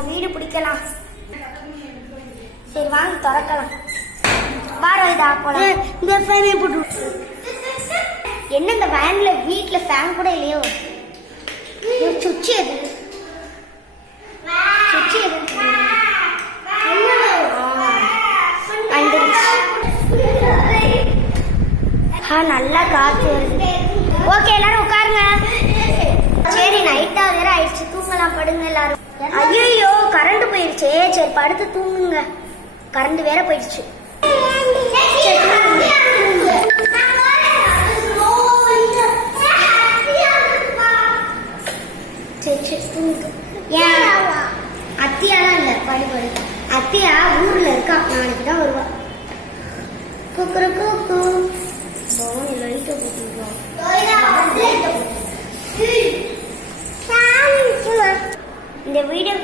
ஒரு வீடு பிடிக்கலாம். சரி வாங்க திறக்கலாம். வாரம் இதா போலாம். இந்த ஃபேனே போட்டு என்ன இந்த வேன்ல வீட்ல ஃபேன் கூட இல்லையோ? சுச்சி எது? சுச்சி எது? நல்லா காத்து வருது. ஓகே எல்லாரும் உட்காருங்க. சரி நைட்டா வேற ஆயிடுச்சு, தூங்கலாம், படுங்க எல்லாரும். ஐயோ கரண்ட் போயிடுச்சு. சரி படுத்து தூங்குங்க, கரண்ட் வேற போயிடுச்சு. சரி சரி தூங்கு. ஏன் அத்தியாலாம் இல்ல, படு படு. அத்தியா ஊர்ல இருக்கா, நாளைக்கு தான் வருவா. குக்குற கூக்கு லைட்ட போட்டுருக்கோம். இந்த வீடியோ